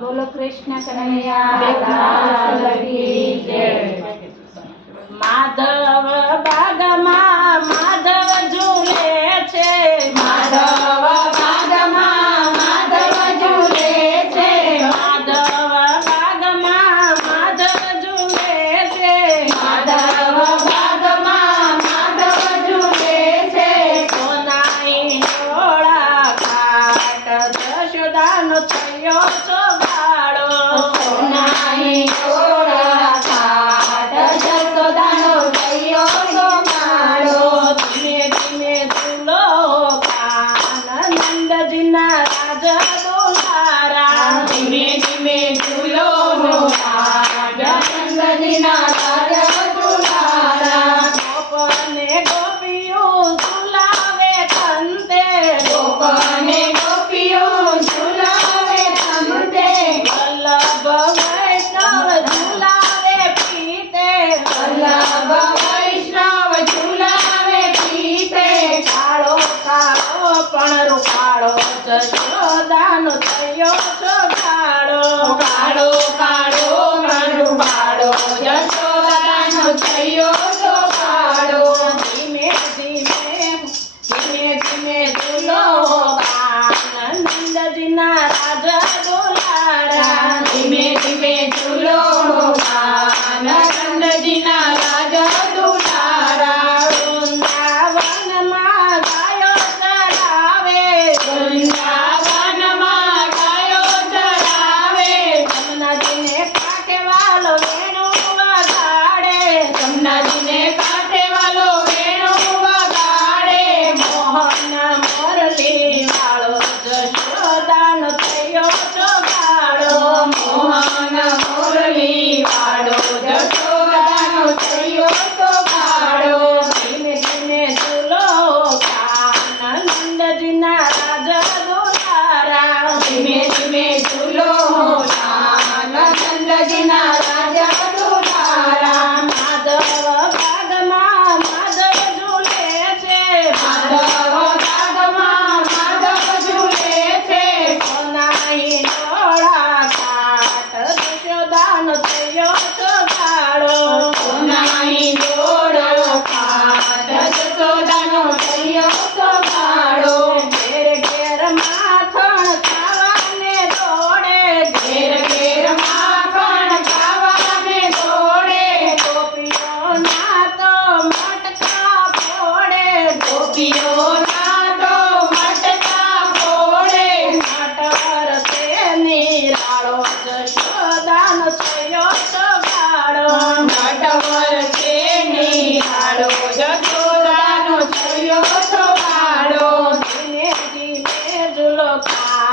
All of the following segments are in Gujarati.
બોલો કૃષ્ણ કનૈયા માધવ થયો દાન થયો છો Amen.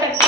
perfect.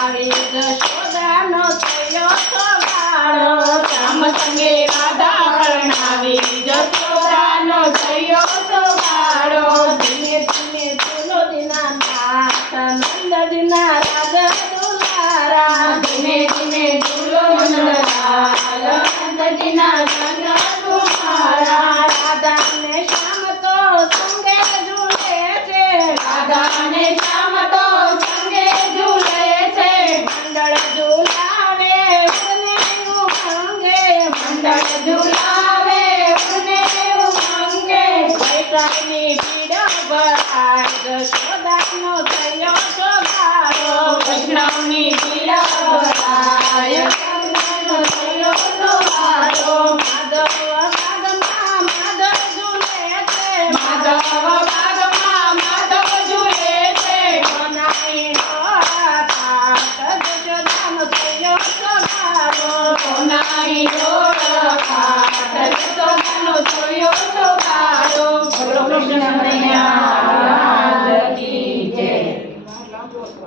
આવી જશોદાનો થયો સવાળો રામ સંગે રાધા પરણાવી જશોદાનો થયો આવી લો